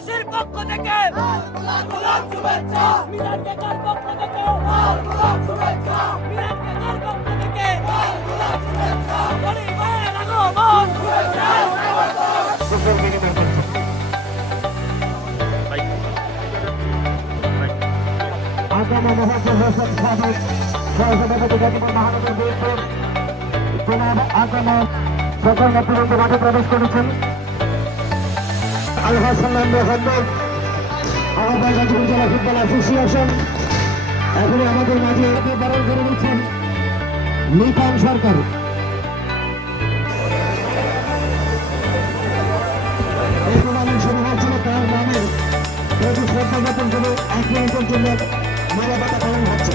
দেশবাসীর পক্ষ থেকে। শুভেচ্ছা। কাকার পক্ষ থেকে। শুভেচ্ছা। মিরান কাকার পক্ষ থেকে। গরিব ভাইয়ের আগমন। আগামী মহাপ্রশাসক সাবেক সহসভাপতি গাজীপুর মহানগর বিএনপির জনাব আগামী সকল নেতৃবৃন্দ মাঠে প্রবেশ করেছেন। আল হাসান মোহাম্মদ আহ্বান গাজীপুর জেলা ফুটবল অ্যাসোসিয়েশন এখন আমাদের মাঝে বরণ করে দিচ্ছেন লিপান সরকার। এই টুর্নামেন্ট শুরু হচ্ছিল তার নামে। প্রতি শ্রদ্ধা জ্ঞাপন করে এক মিনিটের জন্য মানবতা পালন হচ্ছে।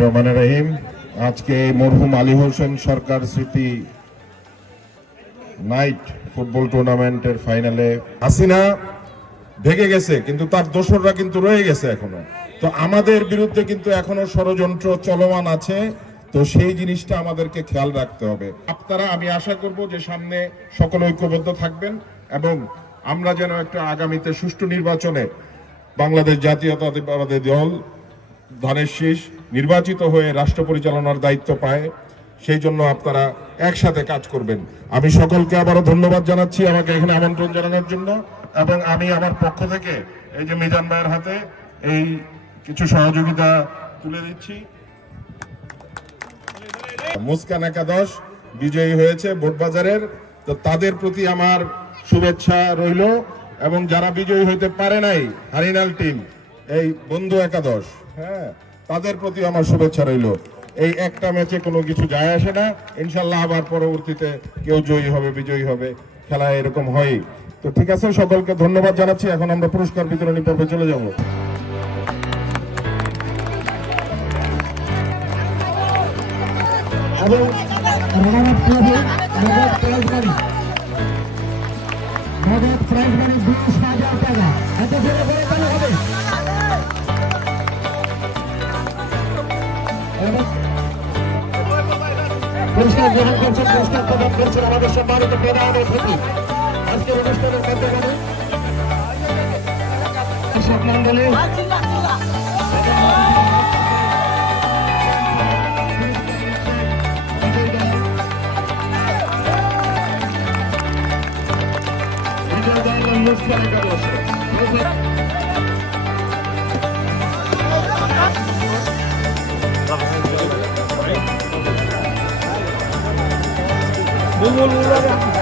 রহমান রহিম, আজকে মরহুম আলী হোসেন সরকার স্মৃতি নাইট ফুটবল টুর্নামেন্টের ফাইনালে হাসিনা ভেগে গেছে, কিন্তু তার দোসররা কিন্তু রয়ে গেছে এখনও। তো আমাদের বিরুদ্ধে কিন্তু এখনও ষড়যন্ত্র চলমান আছে, তো সেই জিনিসটা আমাদেরকে খেয়াল রাখতে হবে। আপনারা, আমি আশা করব যে সামনে সকল ঐক্যবদ্ধ থাকবেন এবং আমরা যেন একটা আগামীতে সুষ্ঠু নির্বাচনে বাংলাদেশ জাতীয়তাবাদী দল ধানের শীষ নির্বাচিত হয়ে রাষ্ট্র পরিচালনার দায়িত্ব পায়, সেই জন্য আপনারা একসাথে কাজ করবেন। আমি সকলকে আবারও ধন্যবাদ জানাচ্ছি আমাকে এখানে আমন্ত্রণ জানানোর জন্য এবং আমি আমার পক্ষ থেকে এই যে মিজান ভাইয়ের হাতে এই কিছু সহযোগিতা তুলে দিচ্ছি। মুস্কান একাদশ বিজয়ী হয়েছে বোটবাজারের তো তাদের প্রতি আমার শুভেচ্ছা রইল। এবং যারা বিজয়ী হইতে পারে নাই, হারিনাল টিম, এই বন্ধু একাদশ হ্যাঁ তাদের প্রতি আমার শুভেচ্ছা রইল। এই একটা ম্যাচে কোনো কিছু যায় আসে না। ইনশাল্লাহ আবার পরবর্তীতে কেউ জয়ী হবে, বিজয়ী হবে, খেলা এরকম হয়। তো ঠিক আছে, সকলকে ধন্যবাদ জানাচ্ছি। এখন আমরা পুরস্কার বিতরণী পর্বে চলে যাব। এবং প্রাইজ মানি বিশ হাজার টাকা এত করে চালু হবে পুরস্কার আমাদের সম্মানিত প্রধান অতিথি আজকের অনুষ্ঠানের মাধ্যমে কৃষক মন্ডলী বিজয়